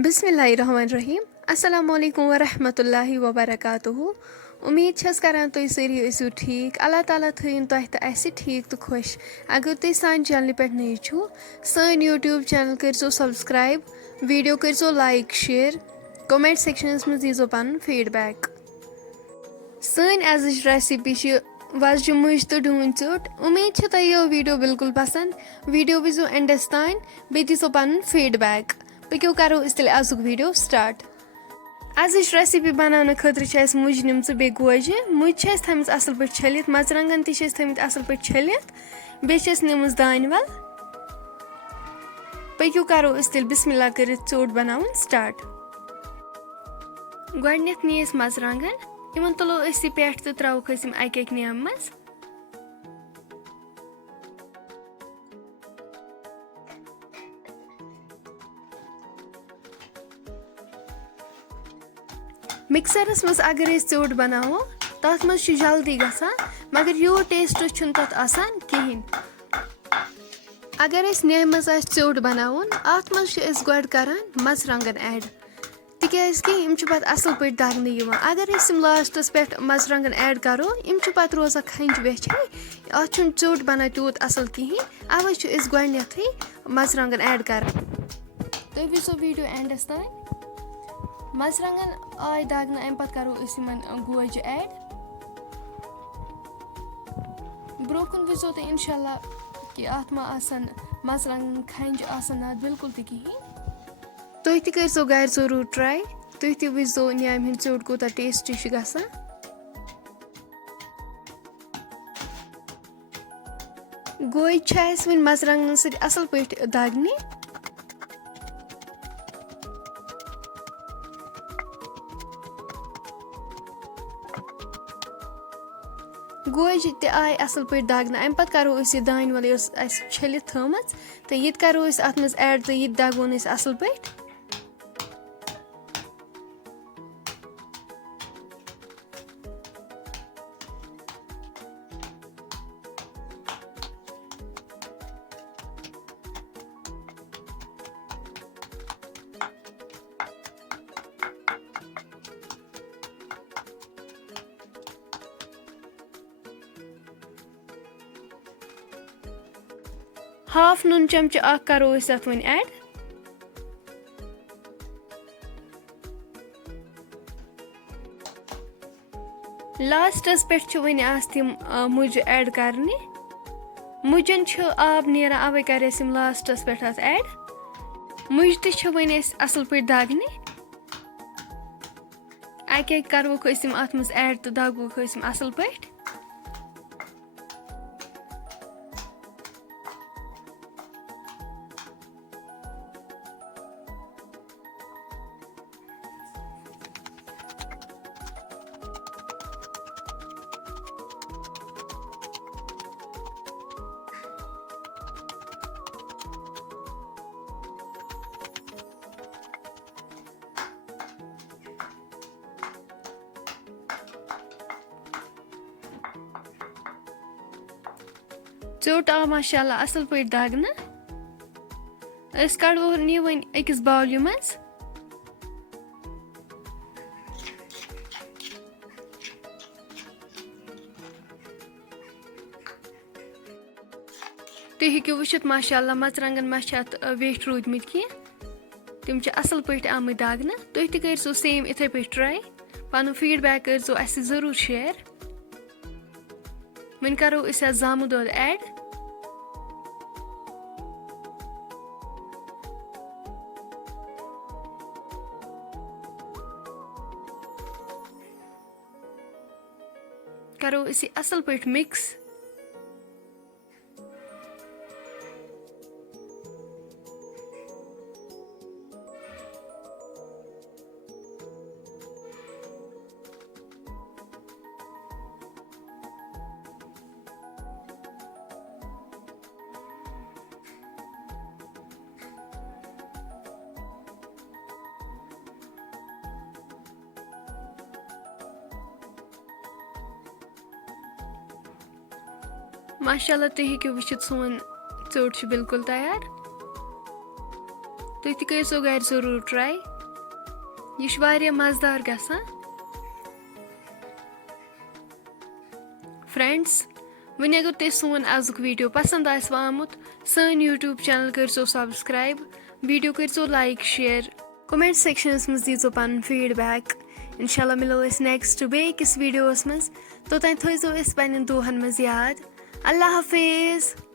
बिस्मिल्लाहिर्रहमानिर्रहीम अस्सलामुअलैकुम वरहमतुल्लाहि वबरकातुहू। उम्मीद छस करान तुम सारी ऐसो ठीक। अल्लाह ताला थयन तुह तो ऐसे ठीक तो खुश। अगर तुम सान चैनल पे नई छो सान यूट्यूब चैनल करो सब्सक्राइब, वीडियो करो लाइक शेयर, कमेंट सेक्शनस में दीजो पन फीडबैक। सान आज रेसिपी वजह मुज तो डून चोट। उम्मीद तुह यो वीडियो बिल्कुल पसंद। वीडियो वो एंडस तान बे दीजो पन फीडबैक। पक्यो करो तेल आजुक वीडियो स्टार्ट। आज रेसिपी बनाने खतर मुज निम बे गोजे। मुज थम असल पे छलित, मरचरंगन तम असल पे छलित, बेस निम दानवल। पक्यो करो तेल बिस्मिल्लाह कर चोट बनावन स्टार्ट। गोडनेथ नी मरचरंगन, इन तुलो पे तो त्रोक अक नेम मज। मिक्सरस मज अगर चोट बनावो तथ मज जल्दी गसान, मगर यो टेस्ट तथ आसान कहें। अगर नेम मज चोट बनावन अत मज गोड करान मरचरंगन ऐड, तिक्याज कि इम पत असल पे दगने यिवान। अगर लास्टस पे मरचरंगन ऐड करो इम पत रोजान खंज वेछे, अत चोट बना तूत असल कहें। अवे गोडनेथै मरचरंगन ऐड कर। तुम वो वीडियो एंडस तान। मरचरंगन आय दगना अम पत करो गोज ऐड। ब्रोकन वो तो इंशाल्लाह कि अत मरचरंगन खंज आसान बिल्कुल त कहें। तुम तरो गर जरूर ट्राई। तुम वो न्याम हिंद चोट कूत टेस्टी गसान। गोज वन मरचरंगन सत असल पे दगने। गोज आय असल पे दगना अम पत करो यह दान वाल छलित थम तो ये करो अत मज ऐड तो ये दगोन असल पे। हाफ नून चमच करो अत वन ऐड। लास्टस पे वन तम मुज ऐड करने। मुजन आब नेरा अवे कर लास्टस पे ऐड। मुज वन असल पे दगने। अक करोक अत मज ऐड तो दगोक असल पे। चोट आव माशाल्लाह असल पे दगना। कड़ो नी वन अकिस बाउल मज। तुम हेकु वुचित माशाल्लाह मरचरंगन मा वेट रूदमित कह, तम असल पे आम दगना। तुम तरो सेम इथे पे ट्राई। पन फीडबैक करो जरूर शेयर। वन करो जामु दूध ऐड। करो असल पे मिक्स। माशाल्लाह तुम हेकु वुचित सोन चोट बिल्कुल तैयार। تُہۍ تہِ کٔرۍزیو گَرِ ضٔروٗر ٹرٛاے یہِ چھُ واریاہ مَزٕدار گژھان فرٛٮ۪نٛڈٕس وۄنۍ اگر تۄہہِ سون آزُک ویٖڈیو پَسنٛد آسِوٕ آمُت سٲنۍ یوٗٹیوٗب چَنَل کٔرۍزیو سَبسکرایب ویٖڈیو کٔرۍزیو لایک شِیَر کومٮ۪نٛٹ سٮ۪کشَنَس منٛز دیٖزیو پَنُن فیٖڈبیک اِنشاء اللہ مِلو أسۍ نٮ۪کسٹ بیٚیہِ أکِس ویٖڈیووَس منٛز توٚتام تھٲیزیو أسۍ پنٛنٮ۪ن دۄہَن منٛز یاد اللہ حافظ